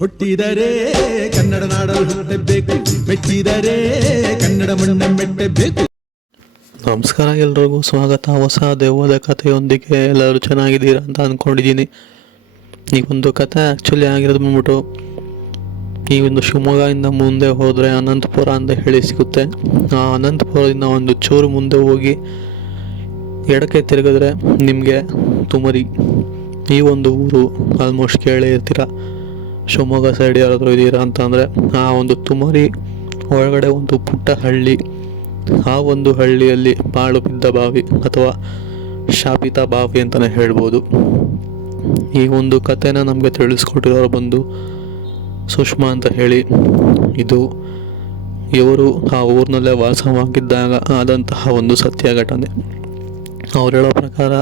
ಹುಟ್ಟಿದರೆ ಕನ್ನಡ ನಾಡಲು ಹುಟ್ಟಬೇಕು, ಮೆಟ್ಟಿದರೆ ಕನ್ನಡ ಮಣ್ಣ ಮೆಟ್ಟಬೇಕು. ನಮಸ್ಕಾರ, ಎಲ್ರಿಗೂ ಸ್ವಾಗತ. ಹೊಸ ದೆವ್ವದ ಕಥೆಯೊಂದಿಗೆ ಎಲ್ಲರೂ ಚೆನ್ನಾಗಿದ್ದೀರಾ ಅಂತ ಅಂದ್ಕೊಂಡಿದ್ದೀನಿ. ಈ ಒಂದು ಕಥೆ ಆ್ಯಕ್ಚುಲಿ ಆಗಿರೋದು ಬಂದ್ಬಿಟ್ಟು ಈ ಒಂದು ಶಿವಮೊಗ್ಗದಿಂದ ಮುಂದೆ ಹೋದರೆ ಅನಂತಪುರ ಅಂತ ಹೇಳಿ ಸಿಗುತ್ತೆ. ಆ ಅನಂತಪುರದಿಂದ ಒಂದು ಚೂರು ಮುಂದೆ ಹೋಗಿ ಎಡಕ್ಕೆ ತಿರುಗಿದ್ರೆ ನಿಮಗೆ ತುಮರಿ, ಈ ಒಂದು ಊರು ಆಲ್ಮೋಸ್ಟ್ ಕೇಳೇ ಇರ್ತೀರ. ಶಿವಮೊಗ್ಗ ಸೈಡ್ ಯಾರಾದರೂ ಇದ್ದೀರಾ ಅಂತ ಅಂದರೆ ಆ ಒಂದು ತುಮರಿ ಒಳಗಡೆ ಒಂದು ಪುಟ್ಟ ಹಳ್ಳಿ, ಆ ಒಂದು ಹಳ್ಳಿಯಲ್ಲಿ ಪಾಳು ಬಿದ್ದ ಬಾವಿ ಅಥವಾ ಶಾಪಿತ ಬಾವಿ ಅಂತಲೇ ಹೇಳ್ಬೋದು. ಈ ಒಂದು ಕಥೆನ ನಮಗೆ ತಿಳಿಸ್ಕೊಟ್ಟಿರೋರು ಬಂದು ಸುಷ್ಮಾ ಅಂತ ಹೇಳಿ. ಇದು ಇವರು ಆ ಊರಿನಲ್ಲೇ ವಾಸವಾಗಿದ್ದಾಗ ಆದಂತಹ ಒಂದು ಸತ್ಯ ಘಟನೆ. ಅವ್ರು ಹೇಳೋ ಪ್ರಕಾರ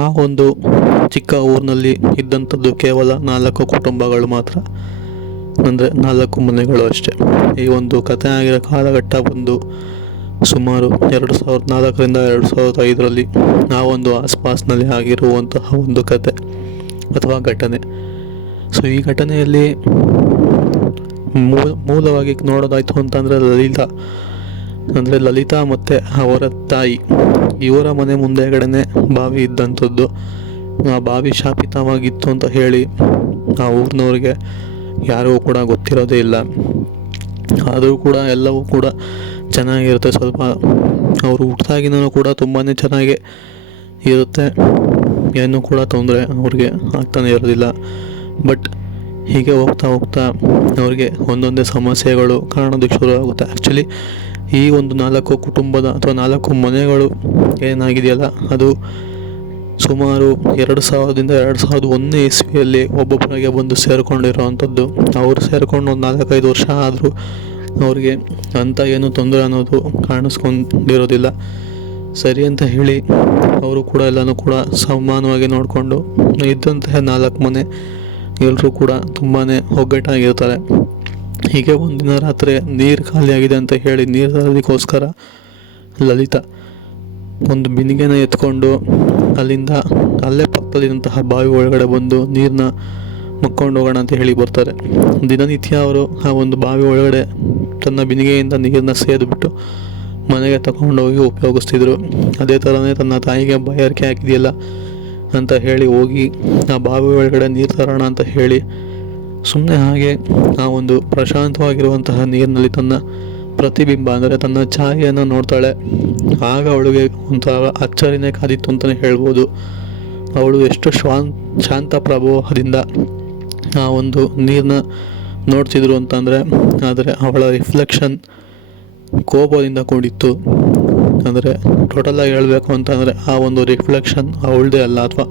ಆ ಒಂದು ಚಿಕ್ಕ ಊರಿನಲ್ಲಿ ಇದ್ದಂಥದ್ದು ಕೇವಲ 4 ಕುಟುಂಬಗಳು ಮಾತ್ರ, ಅಂದರೆ 4 ಮನೆಗಳು ಅಷ್ಟೇ. ಈ ಒಂದು ಕಥೆ ಆಗಿರೋ ಕಾಲಘಟ್ಟ ಬಂದು ಸುಮಾರು 2004ರಿಂದ 2005ರಲ್ಲಿ ಆ ಒಂದು ಆಸ್ಪಾಸ್ನಲ್ಲಿ ಆಗಿರುವಂತಹ ಒಂದು ಕತೆ ಅಥವಾ ಘಟನೆ. ಸೊ ಈ ಘಟನೆಯಲ್ಲಿ ಮೂಲವಾಗಿ ನೋಡೋದಾಯಿತು ಅಂತಂದರೆ ಲಲಿತಾ ಮತ್ತು ಅವರ ತಾಯಿ, ಇವರ ಮನೆ ಮುಂದೆಗಡೆ ಬಾವಿ ಇದ್ದಂಥದ್ದು. ಆ ಬಾವಿ ಶಾಪಿತವಾಗಿತ್ತು ಅಂತ ಹೇಳಿ ಆ ಊರಿನವ್ರಿಗೆ ಯಾರಿಗೂ ಕೂಡ ಗೊತ್ತಿರೋದೇ ಇಲ್ಲ. ಆದರೂ ಕೂಡ ಎಲ್ಲವೂ ಕೂಡ ಚೆನ್ನಾಗಿರುತ್ತೆ. ಸ್ವಲ್ಪ ಅವರು ಹುಟ್ಟಿದಾಗಿನೂ ಕೂಡ ತುಂಬಾ ಚೆನ್ನಾಗಿ ಇರುತ್ತೆ, ಏನೂ ಕೂಡ ತೊಂದರೆ ಅವ್ರಿಗೆ ಆಗ್ತಾನೆ ಇರೋದಿಲ್ಲ. ಬಟ್ ಹೀಗೆ ಹೋಗ್ತಾ ಹೋಗ್ತಾ ಅವ್ರಿಗೆ ಒಂದೊಂದೇ ಸಮಸ್ಯೆಗಳು ಕಾಣೋದಕ್ಕೆ ಶುರು ಆಗುತ್ತೆ. ಆ್ಯಕ್ಚುಲಿ ಈ ಒಂದು 4 ಕುಟುಂಬದ ಅಥವಾ 4 ಮನೆಗಳು ಏನಾಗಿದೆಯಲ್ಲ, ಅದು ಸುಮಾರು 2000ರಿಂದ 2001 ಇಸ್ವಿಯಲ್ಲಿ ಒಬ್ಬೊಬ್ಬರಿಗೆ ಬಂದು ಸೇರಿಕೊಂಡಿರೋವಂಥದ್ದು. ಅವರು ಸೇರಿಕೊಂಡು ಒಂದು 4-5 ವರ್ಷ ಆದರೂ ಅವ್ರಿಗೆ ಅಂಥ ಏನೂ ತೊಂದರೆ ಅನ್ನೋದು ಕಾಣಿಸ್ಕೊಂಡಿರೋದಿಲ್ಲ. ಸರಿ ಅಂತ ಹೇಳಿ ಅವರು ಕೂಡ ಎಲ್ಲನೂ ಕೂಡ ಸಮಾನವಾಗಿ ನೋಡಿಕೊಂಡು ಇದ್ದಂತಹ 4 ಮನೆ ಎಲ್ಲರೂ ಕೂಡ ತುಂಬಾ ಒಗ್ಗಟ್ಟಾಗಿರ್ತಾರೆ. ಹೀಗೆ ಒಂದಿನ ರಾತ್ರಿ ನೀರು ಖಾಲಿಯಾಗಿದೆ ಅಂತ ಹೇಳಿ ನೀರು ತರೋದಕ್ಕೋಸ್ಕರ ಲಲಿತಾ ಒಂದು ಬಿನಿಗೆನ ಎತ್ಕೊಂಡು ಅಲ್ಲೇ ಪಕ್ಕದಲ್ಲಿದ್ದಂತಹ ಬಾವಿ ಒಳಗಡೆ ಬಂದು ನೀರನ್ನ ಮಕ್ಕೊಂಡು ಹೋಗೋಣ ಅಂತ ಹೇಳಿ ಬರ್ತಾರೆ. ದಿನನಿತ್ಯ ಅವರು ಆ ಒಂದು ಬಾವಿ ಒಳಗಡೆ ತನ್ನ ಬಿನಿಗೆಯಿಂದ ನೀರನ್ನ ಸೇದಿಬಿಟ್ಟು ಮನೆಗೆ ತಗೊಂಡೋಗಿ ಉಪಯೋಗಿಸ್ತಿದ್ರು. ಅದೇ ಥರನೇ ತನ್ನ ತಾಯಿಗೆ ಬಾಯಾರಿಕೆ ಹಾಕಿದೆಯಲ್ಲ ಅಂತ ಹೇಳಿ ಹೋಗಿ ಆ ಬಾವಿ ಒಳಗಡೆ ನೀರು ತರೋಣ ಅಂತ ಹೇಳಿ ಸುಮ್ಮನೆ ಹಾಗೆ ಆ ಒಂದು ಪ್ರಶಾಂತವಾಗಿರುವಂತಹ ನೀರಿನಲ್ಲಿ ತನ್ನ ಪ್ರತಿಬಿಂಬ ಅಂದರೆ ತನ್ನ ಛಾಯೆಯನ್ನು ನೋಡ್ತಾಳೆ. ಆಗ ಅವಳಿಗೆ ಒಂಥರ ಅಚ್ಚರಿನೇ ಕಾದಿತ್ತು ಅಂತಲೇ ಹೇಳ್ಬೋದು. ಅವಳು ಎಷ್ಟು ಶಾಂತ ಪ್ರಭಾವದಿಂದ ಆ ಒಂದು ನೀರನ್ನ ನೋಡ್ತಿದ್ರು ಅಂತಂದರೆ, ಆದರೆ ಅವಳ ರಿಫ್ಲೆಕ್ಷನ್ ಕೋಪದಿಂದ ಕೂಡಿತ್ತು. ಅಂದರೆ ಟೋಟಲಾಗಿ ಹೇಳಬೇಕು ಅಂತಂದರೆ ಆ ಒಂದು ರಿಫ್ಲೆಕ್ಷನ್ ಅವಳದೇ ಅಲ್ಲ, ಅಥವಾ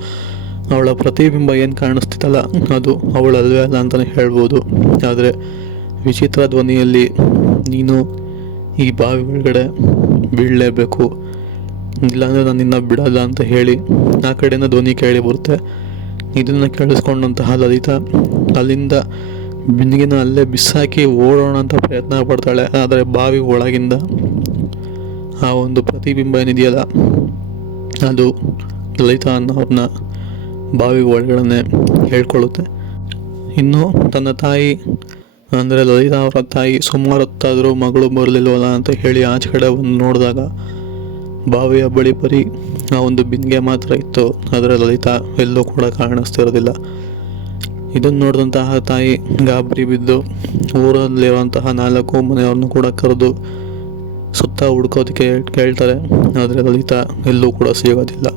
ಅವಳ ಪ್ರತಿಬಿಂಬ ಏನು ಕಾಣಿಸ್ತಿತ್ತಲ್ಲ ಅದು ಅವಳಲ್ವೇ ಅಲ್ಲ ಅಂತಲೇ ಹೇಳ್ಬೋದು. ಆದರೆ ವಿಚಿತ್ರ ಧ್ವನಿಯಲ್ಲಿ, ನೀನು ಈ ಬಾವಿ ಒಳಗಡೆ ಬೀಳಲೇಬೇಕು, ಇಲ್ಲಾಂದರೆ ನಾನು ನಿನ್ನ ಬಿಡಲ್ಲ ಅಂತ ಹೇಳಿ ಆ ಕಡೆಯಿಂದ ಧ್ವನಿ ಕೇಳಿ ಬರುತ್ತೆ. ಇದನ್ನು ಕೇಳಿಸ್ಕೊಂಡಂತಹ ಲಲಿತಾ ಅಲ್ಲಿಂದ ಬಿಂದಿಗೆನ ಅಲ್ಲೇ ಬಿಸಾಕಿ ಓಡೋಣ ಅಂತ ಪ್ರಯತ್ನ ಪಡ್ತಾಳೆ. ಆದರೆ ಬಾವಿ ಒಳಗಿಂದ ಆ ಒಂದು ಪ್ರತಿಬಿಂಬ ಏನಿದೆಯಲ್ಲ ಅದು ಲಲಿತಾ ಅನ್ನೋರನ್ನ ಬಾವಿ ಒಳಗಡೆ ಹೇಳ್ಕೊಳ್ಳುತ್ತೆ. ಇನ್ನು ತನ್ನ ತಾಯಿ ಅಂದರೆ ಲಲಿತಾ ಅವರ ತಾಯಿ ಸುಮಾರು ಹೊತ್ತಾದರೂ ಮಗಳು ಬರಲಿಲ್ವಲ್ಲ ಅಂತ ಹೇಳಿ ಆಚೆ ಕಡೆ ಒಂದು ನೋಡಿದಾಗ ಬಾವಿಯ ಬಳಿ ಬರೀ ಆ ಒಂದು ಬಿಂದಿಗೆ ಮಾತ್ರ ಇತ್ತು, ಆದರೆ ಲಲಿತಾ ಎಲ್ಲೂ ಕೂಡ ಕಾಣಿಸ್ತಿರೋದಿಲ್ಲ. ಇದನ್ನು ನೋಡಿದಂತಹ ತಾಯಿ ಗಾಬರಿ ಬಿದ್ದು ಊರಲ್ಲಿರುವಂತಹ 4 ಮನೆಯವ್ರನ್ನೂ ಕೂಡ ಕರೆದು ಸುತ್ತ ಹುಡ್ಕೋದಕ್ಕೆ ಕೇಳ್ತಾರೆ. ಆದರೆ ಲಲಿತಾ ಎಲ್ಲೂ ಕೂಡ ಸಿಗೋದಿಲ್ಲ.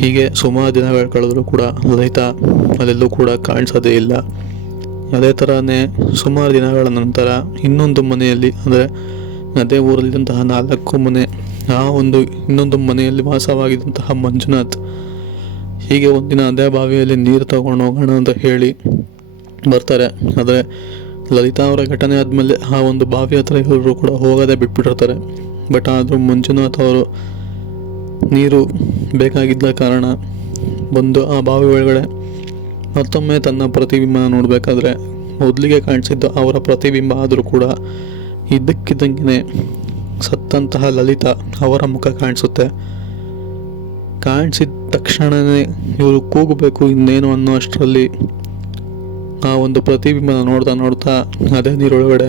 ಹೀಗೆ ಸುಮಾರು ದಿನಗಳು ಕಳೆದರೂ ಕೂಡ ಲಲಿತಾ ಅಲ್ಲೆಲ್ಲೂ ಕೂಡ ಕಾಣಿಸೋದೇ ಇಲ್ಲ. ಅದೇ ಥರನೇ ಸುಮಾರು ದಿನಗಳ ನಂತರ ಇನ್ನೊಂದು ಮನೆಯಲ್ಲಿ, ಅಂದರೆ ಅದೇ ಊರಲ್ಲಿದ್ದಂತಹ 4 ಮನೆ, ಆ ಒಂದು ಇನ್ನೊಂದು ಮನೆಯಲ್ಲಿ ವಾಸವಾಗಿದ್ದಂತಹ ಮಂಜುನಾಥ್ ಹೀಗೆ ಒಂದಿನ ಅದೇ ಬಾವಿಯಲ್ಲಿ ನೀರು ತಗೊಂಡು ಹೋಗೋಣ ಅಂತ ಹೇಳಿ ಬರ್ತಾರೆ. ಆದರೆ ಲಲಿತಾ ಅವರ ಘಟನೆ ಆದಮೇಲೆ ಆ ಒಂದು ಬಾವಿ ಹತ್ರ ಎಲ್ಲರೂ ಕೂಡ ಹೋಗೋದೇ ಬಿಟ್ಬಿಟ್ಟಿರ್ತಾರೆ. ಬಟ್ ಆದರೂ ಮಂಜುನಾಥ್ ಅವರು ನೀರು ಬೇಕಾಗಿದ್ದ ಕಾರಣ ಬಂದು ಆ ಬಾವಿ ಒಳಗಡೆ ಮತ್ತೊಮ್ಮೆ ತನ್ನ ಪ್ರತಿಬಿಂಬನ ನೋಡಬೇಕಾದ್ರೆ ಮೊದಲಿಗೆ ಕಾಣಿಸಿದ್ದು ಅವರ ಪ್ರತಿಬಿಂಬ ಆದರೂ ಕೂಡ ಇದ್ದಕ್ಕಿದ್ದಂಗೆ ಸತ್ತಂತಹ ಲಲಿತಾ ಅವರ ಮುಖ ಕಾಣಿಸುತ್ತೆ. ಕಾಣಿಸಿದ ತಕ್ಷಣವೇ ಇವರು ಕೂಗಬೇಕು ಇನ್ನೇನು ಅನ್ನೋ ಅಷ್ಟರಲ್ಲಿ ಆ ಒಂದು ಪ್ರತಿಬಿಂಬನ ನೋಡ್ತಾ ನೋಡ್ತಾ ಅದೇ ನೀರೊಳಗಡೆ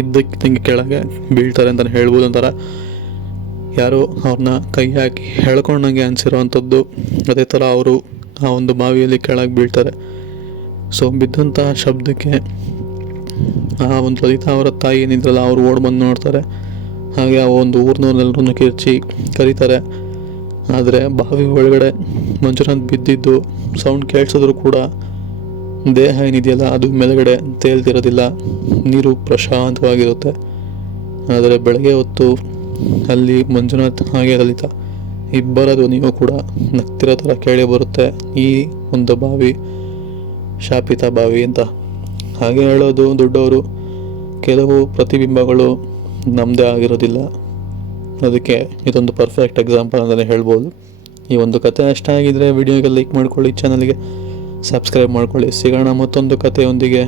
ಇದ್ದಕ್ಕಿದ್ದಂಗೆ ಕೆಳಗೆ ಬೀಳ್ತಾರೆ ಅಂತಲೇ ಹೇಳ್ಬೋದು. ಒಂಥರ ಯಾರೋ ಅವ್ರನ್ನ ಕೈ ಹಾಕಿ ಎಳ್ಕೊಂಡಂಗೆ ಅನಿಸಿರೋವಂಥದ್ದು. ಅದೇ ಥರ ಅವರು ಆ ಒಂದು ಬಾವಿಯಲ್ಲಿ ಕೆಳಗೆ ಬೀಳ್ತಾರೆ. ಸೊ ಬಿದ್ದಂತಹ ಶಬ್ದಕ್ಕೆ ಆ ಒಂದು ಲಲಿತಾ ಅವರ ತಾಯಿ ಏನಿದ್ರಲ್ಲ ಅವರು ಓಡ್ ಬಂದು ನೋಡ್ತಾರೆ. ಹಾಗೆ ಆ ಒಂದು ಊರಿನವ್ರನ್ನೆಲ್ಲರನ್ನು ಕಿರ್ಚಿ ಕರೀತಾರೆ. ಆದರೆ ಬಾವಿ ಒಳಗಡೆ ಮಂಜುನಾಥ್ ಬಿದ್ದಿದ್ದು ಸೌಂಡ್ ಕೇಳಿಸಿದ್ರು ಕೂಡ ದೇಹ ಏನಿದೆಯಲ್ಲ ಅದು ಮೇಲುಗಡೆ ತೇಲ್ತಿರೋದಿಲ್ಲ, ನೀರು ಪ್ರಶಾಂತವಾಗಿರುತ್ತೆ. ಆದರೆ ಬೆಳಗ್ಗೆ ಹೊತ್ತು ಅಲ್ಲಿ ಮಂಜುನಾಥ್ ಹಾಗೆ ಲಲಿತಾ ಇಬ್ಬರ ಧ್ವನಿಯೂ ಕೂಡ ನಗ್ತಿರೋ ಥರ ಕೇಳಿ ಬರುತ್ತೆ. ಈ ಒಂದು ಬಾವಿ ಶಾಪಿತ ಬಾವಿ ಅಂತ ಹಾಗೆ ಹೇಳೋದು ದೊಡ್ಡವರು. ಕೆಲವು ಪ್ರತಿಬಿಂಬಗಳು ನಮ್ಮದೇ ಆಗಿರೋದಿಲ್ಲ. ಅದಕ್ಕೆ ಇದೊಂದು ಪರ್ಫೆಕ್ಟ್ ಎಕ್ಸಾಂಪಲ್ ಅಂತಲೇ ಹೇಳ್ಬೋದು. ಈ ಒಂದು ಕತೆ ಇಷ್ಟ ಆಗಿದ್ರೆ ವಿಡಿಯೋಗೆ ಲೈಕ್ ಮಾಡ್ಕೊಳ್ಳಿ, ಚಾನಲ್ಗೆ ಸಬ್ಸ್ಕ್ರೈಬ್ ಮಾಡ್ಕೊಳ್ಳಿ. ಸಿಗೋಣ ಮತ್ತೊಂದು ಕಥೆಯೊಂದಿಗೆ.